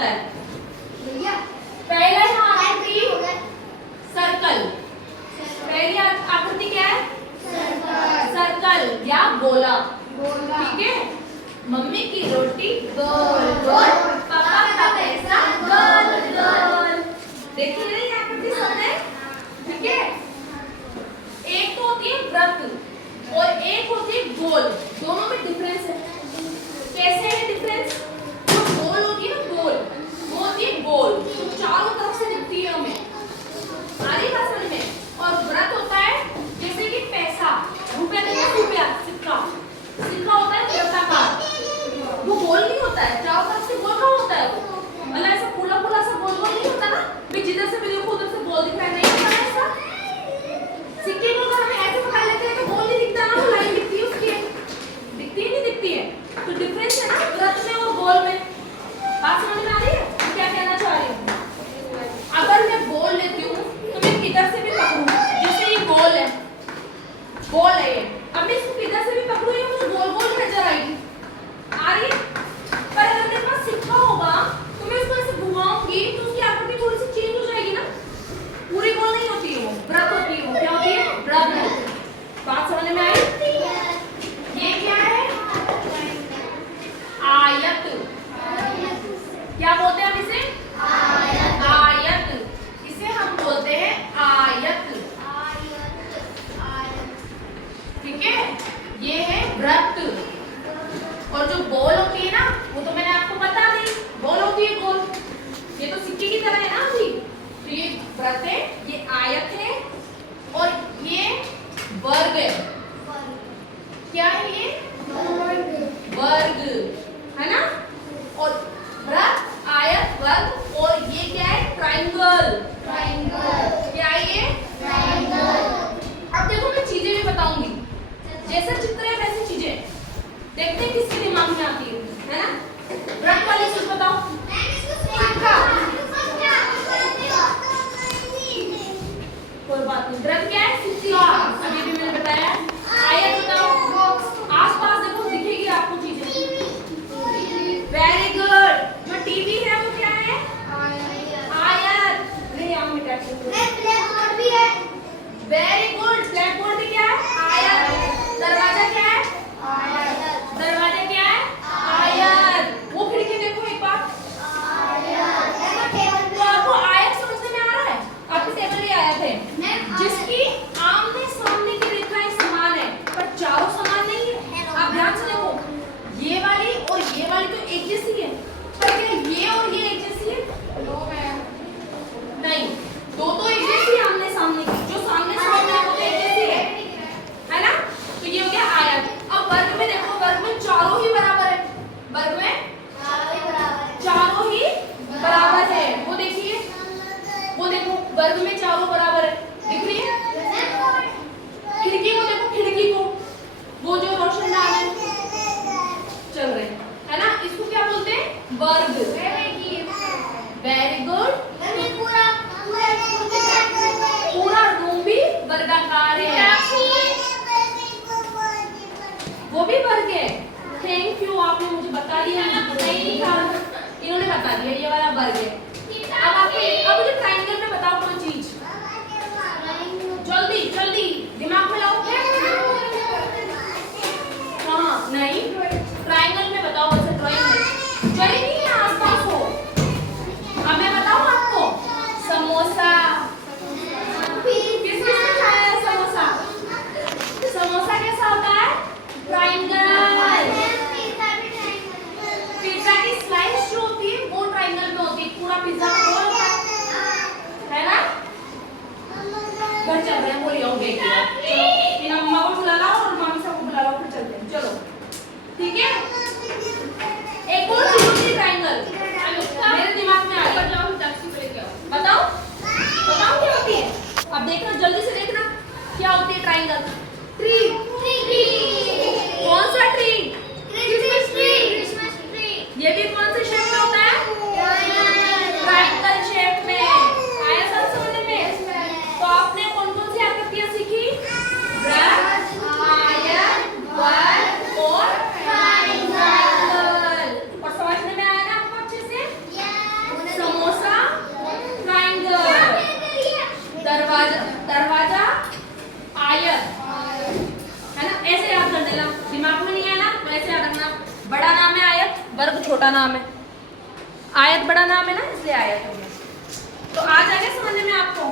होता है? पहला यहाँ आकृति सर्कल। पहली आकृति क्या है? सर्कल या गोला। ठीक है। मम्मी की रोटी गोल गोल, पापा का पैसा गोल गोल। देखिए ना ये आकृति सब है। ठीक है। एक तो होती है वृत्त और एक होती है गोल। दोनों में डिफरेंस है। कैसे है डिफरेंस? जो गोल होती है ना गोल, वो होती है गोल, तो चारों तरफ से दिखती है हमें। सारी बात समझ में। और वृत्त होता है जैसे कि पैसा, रुपया देखा, रुपया सिक्का, सिक्का होता है वृत्ताकार, वो गोल नहीं होता है, चारों तरफ से गोल कहाँ होता है वो, मतलब ऐसा पूरा पूरा सा गोल गोल नहीं होता ना, भी जिधर से भी देखो उधर से गोल दिख रहा है, नहीं होता है ऐसा। सिक्के को अगर हम ऐसे पकड़ लेते हैं तो गोल नहीं दिखता ना, वो लाइन दिखती है उसकी, दिखती है नहीं दिखती है। तो डिफरेंस है ना वृत्त में और गोल में। बात समझ में आ रही है क्या कहना चाह रही हूँ? अगर मैं गोल लेती हूँ तो मैं किधर से भी पकड़ूं, जैसे ये गोल है, गोल है ये, अब मैं इसको किधर से भी पकड़ूं ये मुझे गोल गोल नजर आएगी, आ रही है। पर अगर मेरे पास सिक्का होगा तो मैं इसको ऐसे घुमाऊंगी तो उसकी आकृति थोड़ी सी चेंज हो जाएगी ना, पूरी गोल नहीं होती है, वो वृत्त होती है। वो क्या होती है? वृत्त। बात समझ में आई? ये क्या है? आयत। क्या बोलते हैं हम इसे? आयत। आयत, इसे हम बोलते हैं आयत। ठीक है। ये है वृत्त। और जो गोल होती है ना, वो तो मैंने आपको बता दी, गोल होती है गोल। ये तो सिक्के की तरह है ना अभी। तो ये वृत्त है, ये आयत है और ये वर्ग है। क्या है ये? वर्ग है ना। और वृत्त, आयत, वर्ग, और ये क्या है? ट्रायंगल। ट्रायंगल क्या है ये? ट्रायंगल। अब देखो मैं चीजें भी बताऊंगी, जैसा चित्र है वैसी चीजें देखते हैं किसके दिमाग में आती है ना। वृत्त वाली चीज बताओ। कोई बात नहीं। वृत्त क्या है? सिक्का, अभी भी मैंने बताया। आयत बताओ, आसपास देखो दिखेगी आपको चीजें। Very good. जो टीवी है वो क्या है? आयत। नहीं हम मिटा ब्लैकबोर्ड भी है। Very good. ब्लैकबोर्ड भी क्या है? आयत। दरवाजा क्या है? आयत। दरवाजा क्या है? आयत। वो खिड़की देखो एक बार, तो आपको आयत समझने में आ रहा है? आपके टेबल भी आयत है जिसकी आमने सामने की रेखाएं समान है पर चारों समान नहीं है। आप ध्यान से देखो, ये वाली और ये वाली तो एक जैसी है, पर क्या ये और ये एक जैसी है? नहीं, दो तो एक जैसी है आमने सामने की, जो सामने सामने है वो तो एक जैसी है ना। तो ये हो गया आयत। अब वर्ग में देखो, वर्ग में चारों ही बराबर है, वर्ग में चारों ही बराबर है। वो देखिए, वो देखो वर्ग में चारों बराबर है, दिख रही है? खिड़की को देखो, खिड़की को, वो जो रोशनदान चल रहे है ना, इसको क्या बोलते हैं? वर्ग। Very good. पूरा रूम भी वर्गाकार है, वो भी वर्ग है। थैंक यू, आपने मुझे बता दिया, नहीं था इन्होंने बता दिया, ये वाला वर्ग है। अब आपको अब मुझे ट्रायंगल में बताओ कोई चीज, जल्दी जल्दी दिमाग में लाओ। हाँ नहीं, ट्रायंगल में बताओ, वैसे ड्राइंग में जल्दी नहीं है, आसपास हो। अब मैं बताऊं आपको, समोसा किस किसने खाया है? समोसा, समोसा कैसा होता है? ट्रायंगल। पिज्जा की स्लाइस जो होती है वो ट्रायंगल में होती है, पूरा पिज्जा गोल होता है ना। घर चल रहे हैं, बोलिए आओ देखिए, इन अम्मा को बुला लाओ और मामी साहब को बुला लाओ, फिर चलते हैं, चलो ठीक है। एक और चीज होती है ट्रायंगल, मेरे दिमाग में आ गया, बताओ बताओ क्या होती है? अब देखना, जल्दी से देखना क्या होती है ट्रायंगल। ट्री। कौन सा ट्री? Christmas tree. ये भी कौन से शेप में होता है? ट्रायंगल शेप में। आया सब समझ में? तो आपने कौन कौन सी आकृतियां सीखी? वृत्त, आयत, वर्ग और ट्रायंगल। वर्ग छोटा नाम है, आयत बड़ा नाम है ना, इसलिए आयत हो गया। तो आ जाएगा समझ में आपको?